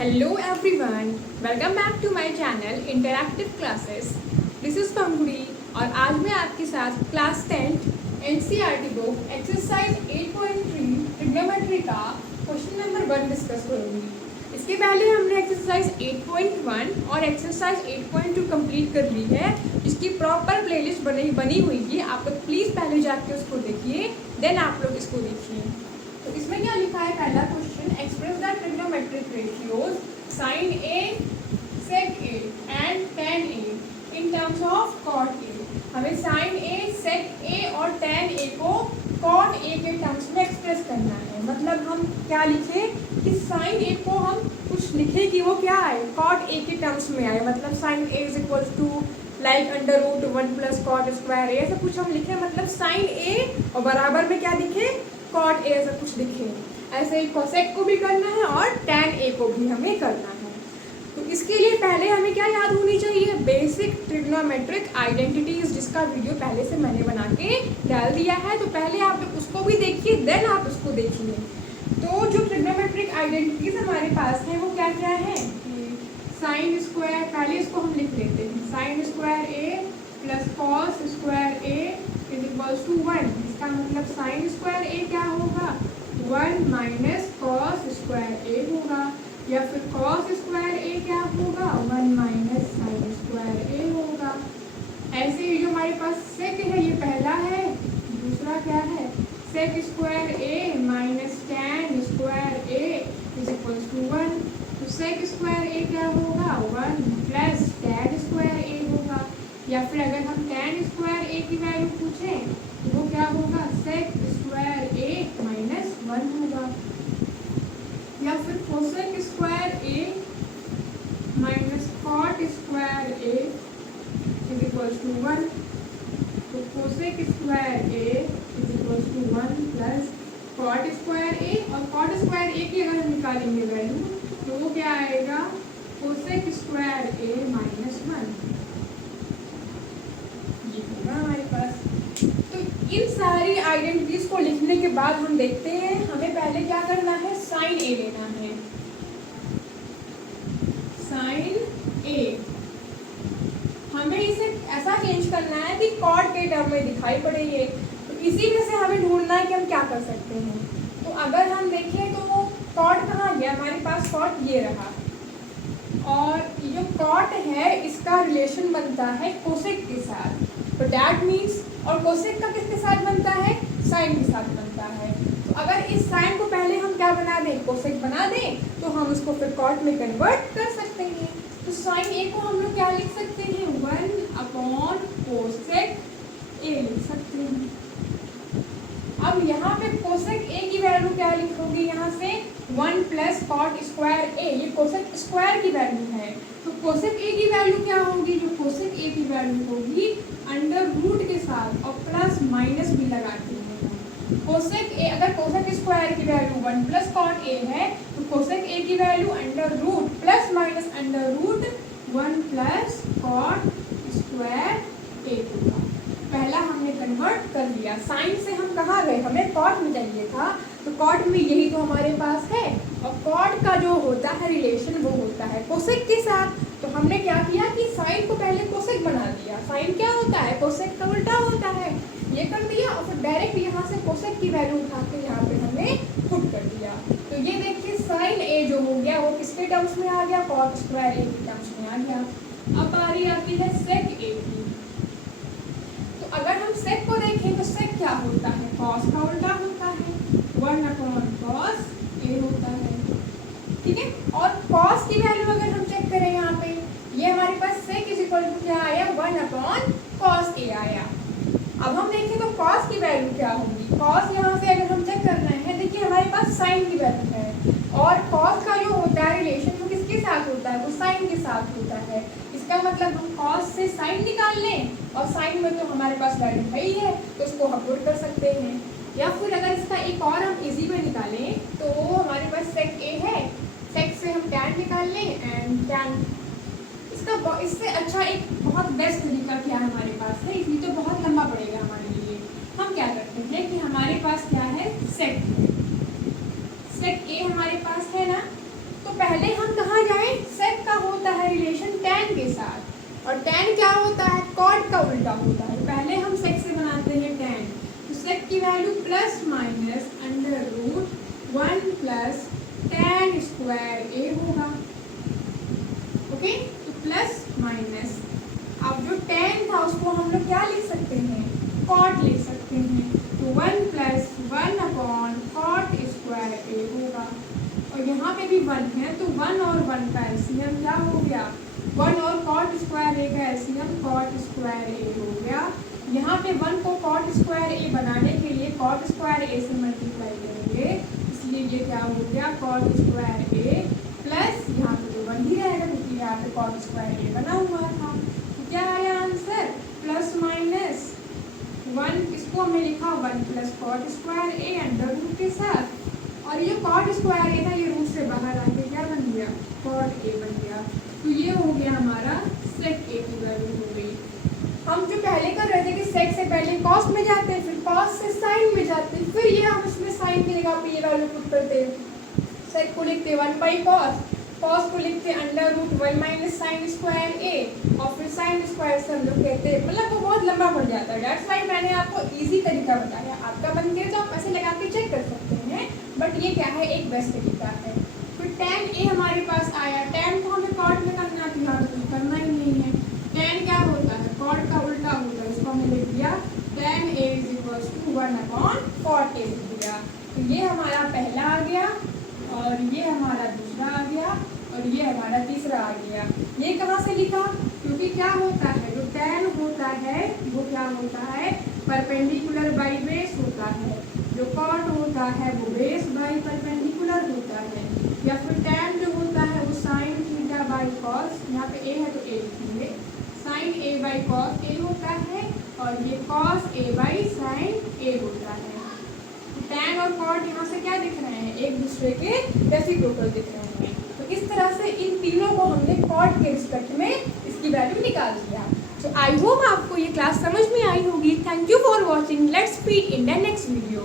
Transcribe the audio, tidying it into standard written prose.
Hello everyone, welcome back to my channel Interactive Classes. This is Pangudi और आज मैं आपके साथ class 10 NCERT book exercise 8.3 trigonometry का क्वेश्चन नंबर 1 डिस्कस करूँगी। इसके पहले हमने एक्सरसाइज 8.1 और एक्सरसाइज 8.2 कंप्लीट कर ली है, जिसकी प्रॉपर प्लेलिस्ट बनी हुई है। आप लोग प्लीज़ पहले जाके उसको देखिए, देन आप लोग इसको देखिए। तो इसमें क्या लिखा है, पहला question, express the trigonometric ratios sin A, sec A and tan A in terms of cot A। हमें sin A, sec A और tan A को cot A के टर्म्स में एक्सप्रेस करना है। मतलब हम क्या लिखें कि sin A को हम कुछ लिखें कि वो क्या आए, cot A के टर्म्स में आए। मतलब sin A is equals to like under root 1 plus cot square a, ऐसा कुछ हम लिखें। मतलब sin A और बराबर में क्या लिखे, cot A, ऐसा कुछ लिखे। ऐसे ही cosec को भी करना है और tan A को भी हमें करना है। तो इसके लिए पहले हमें क्या याद होनी चाहिए, बेसिक ट्रिग्नोमेट्रिक आइडेंटिटीज, जिसका वीडियो पहले से मैंने बना के डाल दिया है। तो पहले आप उसको भी देखिए, देन आप उसको देखिए। तो जो ट्रिग्नोमेट्रिक आइडेंटिटीज हमारे पास है वो क्या क्या है, साइन स्क्वायर, पहले इसको हम लिख लेते हैं, sine square a plus cos square a is equals to 1। इसका मतलब साइन स्क्वायर ए क्या होगा, 1 माइनस कॉस स्क्वायर ए होगा, या फिर कॉस स्क्वायर ए क्या होगा, 1 माइनस साइन स्क्वायर ए होगा। ऐसे ही जो हमारे पास सेक है, ये पहला है। दूसरा क्या है, sec square a minus tan square a is equals to 1। तो सेक स्क्वायर ए क्या होगा, 1 प्लस टैन स्क्वायर ए होगा। या फिर अगर हम टैन स्क्वायर ए की वैल्यू पूछें तो वो क्या होगा, सेक स्क्वायर ए माइनस 1 होगा। या फिर cosec square a minus cot square a is equals to 1। तो cosec square a is equals to 1 plus cot square a, और कॉट स्क्वायर ए की अगर हम निकालेंगे वैल्यू तो वो क्या आएगा, कोसेक स्क्वायर ए माइनस 1, ये होगा हमारे पास। तो इन सारी आइडेंटिटीज को लिखने के बाद हम देखते हैं, हमें पहले क्या करना है, साइन ए लेना है। साइन ए हमें इसे ऐसा चेंज करना है कि कॉट के टर्म में दिखाई पड़े ये। तो इसी में से हमें ढूंढना है कि हम क्या कर सकते हैं। तो अगर हम देखें तो कॉट कहाँ गया, हमारे पास कॉट ये रहा, और ये जो कॉट है इसका रिलेशन बनता है कोसेक के साथ। तो डैट मीन्स, और कोसेक का किसके साथ बनता है, साइन के साथ बनता है। तो अगर इस साइन को पहले हम क्या बना दें, कोसेक बना दें, तो हम उसको फिर कॉट में कन्वर्ट कर सकते हैं। तो साइन ए को हम लोग क्या लिख सकते हैं, 1 अपॉन कोसेक ए लिख सकते हैं। अब यहाँ पे कोसेक ए की वैल्यू क्या लिखोगे, यहाँ से 1 प्लस कॉट स्क्वायर ए, ये कोसेक स्क्वायर की वैल्यू है। तो कोसेक ए की वैल्यू क्या होगी, जो कोसेक ए की वैल्यू होगी अंडर रूट के साथ और प्लस माइनस भी लगाते हैं। कोसेक ए, अगर कोसेक स्क्वायर की वैल्यू 1 प्लस कॉट ए है, तो कोसेक ए की value under root plus minus under root 1 plus cot square a होगा। पहला हमने कन्वर्ट कर लिया। साइन से हम कहाँ गए, हमें कॉट में चाहिए था, तो कॉट में यही तो हमारे पास है, और कॉट का जो होता है रिलेशन वो होता है कोसेक के साथ। तो हमने क्या किया कि साइन को पहले कोसेक बना दिया। साइन क्या होता है, कोसेक का उल्टा होता है, ये कर दिया, और फिर डायरेक्ट यहाँ से कोसेक की वैल्यू उठा के यहाँ पे हमने पुट कर दिया। तो ये देखिए साइन ए जो हो गया वो किसके टर्म्स में आ गया, कॉट स्क्वायर ए के टर्म्स में आ गया। अब बारी आती है सेक ए की। तो अगर हम सेक को देखें तो सेक क्या होता है, कॉस का उल्टा होता है, 1 अपॉन कॉस ए होता है, ठीक है। और कॉस की वैल्यू अगर हम चेक करें, यहाँ पे ये हमारे पास सेक इज इक्वल टू क्या आया, 1 अपॉन कॉस ए आया। अब हम देखें तो कॉस की वैल्यू क्या होगी, कॉस यहाँ से अगर हम चेक करना है, देखिए हमारे पास साइन की वैल्यू है, और कॉस का जो होता है रिलेशन वो किसके साथ होता है, वो साइन के साथ होता है। इसका मतलब हम कॉस से साइन निकाल लें, और साइन में तो हमारे पास वैल्यू है ही है, तो उसको हम पुट कर सकते हैं। या फिर अगर इसका एक और हम इजी में निकालें तो हमारे पास सेक ए है, सेक से हम टैन निकाल लें एंड टैन। इससे अच्छा एक बहुत बेस्ट तरीका क्या हमारे पास है, इसलिए तो बहुत लंबा पड़ेगा हमारे लिए। हम क्या करते हैं कि हमारे पास क्या है, सेक ए हमारे पास है ना, तो पहले हम कहाँ रिलेशन tan के साथ, और tan क्या होता है, cot का उल्टा होता है। पहले हम sec से बनाते हैं tan, तो sec की value plus minus under root 1 plus tan square a होगा। ओके, तो प्लस माइनस, अब जो tan था उसको हम लोग क्या लिख सकते हैं, cot लिख सकते हैं, तो 1 plus 1 upon cot square a होगा। और यहाँ पे भी 1 है, तो 1 और 1 का एलसीएम क्या हो गया, 1 और cot स्क्वायर a का एलसीएम cot स्क्वायर a हो गया। यहाँ पे 1 को cot स्क्वायर a बनाने के लिए cot स्क्वायर a से मल्टीप्लाई करेंगे, इसलिए ये क्या हो गया, cot स्क्वायर a प्लस यहाँ पे तो 1 ही रहेगा क्योंकि यहाँ पे cot स्क्वायर a बना हुआ था। तो क्या आया आंसर, प्लस माइनस 1, इसको हमने लिखा 1 plus cot square a under root के साथ, और ये cot स्क्वायर a था, ये रूट से बाहर आके क्या बन गया, cot a बन गया। तो ये हो गया हमारा sec a की वैल्यू हो गई। हम जो पहले कर रहे थे कि sec से पहले cos में जाते हैं, फिर cos से sin में जाते हैं, फिर ये हम इसमें sin की जगह पे ये वैल्यू पुट करते हैं। sec को लिखते 1 बाई cos, cos को लिखते under root 1 minus sine square a, और फिर साइन स्क्वायर से हम लोग कहते हैं, मतलब वो बहुत लंबा पड़ जाता है। दैट्स वाई मैंने आपको इजी तरीका बताया, आपका मन करे तो आप ऐसे लगा के चेक कर सकते हैं, बट ये क्या है, एक बेस्ट तरीका है। फिर tan a हमारे पास आया, tan को हमें cot में करना था, यहाँ तो करना ही नहीं है। tan क्या होता है, cot का उल्टा होता है, इसको हमने लिख दिया tan a = 1 upon cot a लिख दिया। तो ये हमारा पहला आ गया, और ये हमारा दूसरा आ गया, और ये हमारा तीसरा आ गया। ये कहाँ से लिखा, क्योंकि क्या होता है, जो tan होता है वो क्या होता है, परपेंडिकुलर बाई बेस होता है, जो cot होता है वो बेस बाई परपेंडिकुलर होता है, या फिर tan जो होता है वो साइन थीटा बाई कॉस, यहाँ पे a है तो a लिखेंगे, sine a by cos a होता है, और ये cos a by sine a होता है। tan और cot यहाँ से क्या दिख रहे हैं, एक दूसरे के रेसिप्रोकल दिख रहे हैं। तो इस तरह से इन तीनों को हमने cot के रिस्पेक्ट में इसकी वैल्यू निकाल दिया। तो आई होप आपको ये क्लास समझ में आई होगी। Thank you for watching, let's meet in the next video.